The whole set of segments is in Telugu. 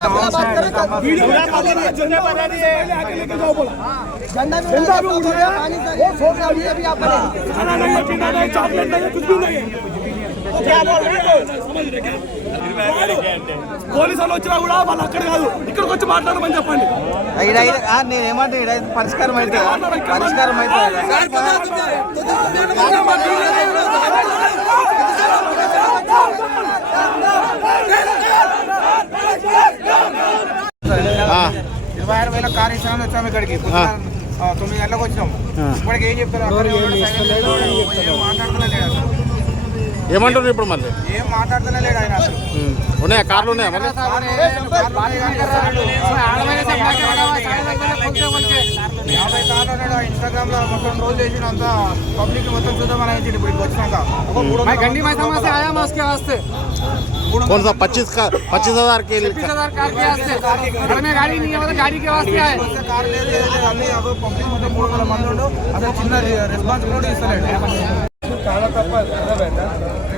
పోలీసులు వచ్చినా కూడా వాళ్ళు అక్కడ కాదు ఇక్కడికి వచ్చి మాట్లాడమని చెప్పండి. నేనేమంటే పరిష్కారం అయితే పరిష్కారం అయితే కార్యక్రమం వచ్చాము ఇక్కడికి 9 గంటలకు వచ్చినాం. ఇప్పటికి ఏం చెప్తారు ఏమంటారు ఇప్పుడు మళ్ళీ ఏం మాట్లాడుతూనే లేడు ఆయన అసలు. ఉన్నాయా కార్లు ఉన్నాయా మళ్ళీ 50 కార్లు ఉన్నాడు. ఇన్స్టాగ్రామ్ లో మొత్తం రోజు చేసిన అంత పబ్లిక్ మొత్తం చూద్దామని అయితే ఇప్పుడు వచ్చినాక कौन सा 25,000 के लिए చిన్న రెస్పాన్సిబిలిటీ ఇస్తలేడు. చాలా తప్ప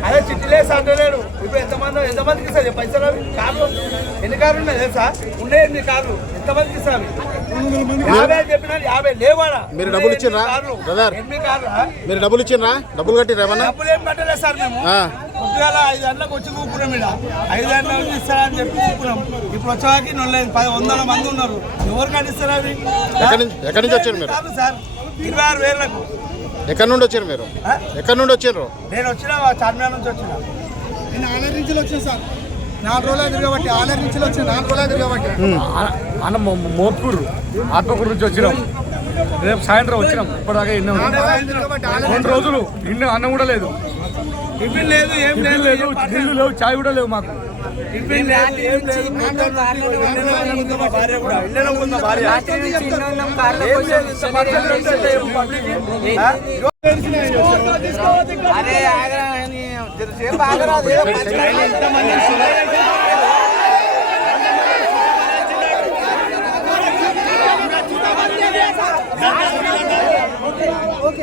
అదే చిట్టిలేసి అంటలేడు. ఇప్పుడు ఎంతమందికి ఇస్తారు పైసలు? కార్లు ఎన్ని కార్లు ఉన్నాయి తెలుసా? ఉండే 8 కార్లు ఎంతమందికి ఇస్తారు? 50 చెప్పినా 50 లేవాడా? మీరు డబ్బులు ఇచ్చిండ్రా బ్రదర్? 8 కార్లు మీరు డబ్బులు ఇచ్చిండ్రా? డబ్బులు కట్టిరా ఏమన్నా? డబ్బులు ఏం కట్టలేదు సార్. మేము పొద్దుగాల 5 గంటలకు వచ్చి కూకున్నాం. ఇక్కడ 5 గంటల నుంచి ఇస్తారని చెప్పి కూకున్నాం. ఇప్పుడు వచ్చాకి 100 మంది ఉన్నారు. ఎవరు కట్టిస్తారు అవి? ఎక్కడి నుంచి వచ్చారు మీరు? సార్ 26,000లకు. ఎక్కడి నుండి వచ్చారు మీరు? ఎక్కడి నుండి వచ్చారు? నేను వచ్చిన చార్మినార్ నుంచి వచ్చిన. నేను ఆలయ నుంచి వచ్చాను సార్. 4 రోజులు తిరగబట్టి ఆలయ నుంచి వచ్చాను. 4 రోజులు తిరగబట్టి అన్న మోత్కూరు ఆత్మకూరు నుంచి వచ్చినాం. రేపు సాయంత్రం వచ్చినాం. ఇప్పటిదాకా 2 రోజులు ఇన్ని అన్నం కూడా లేదు, టిఫిన్ లేదు, ఏం లేదు, నీళ్ళు లేవు, చాయ్ కూడా లేవు మాకు. టిఫిన్ లేదు, ఏం లేదు. అరే సేపు ఆగరాదు. ఓకే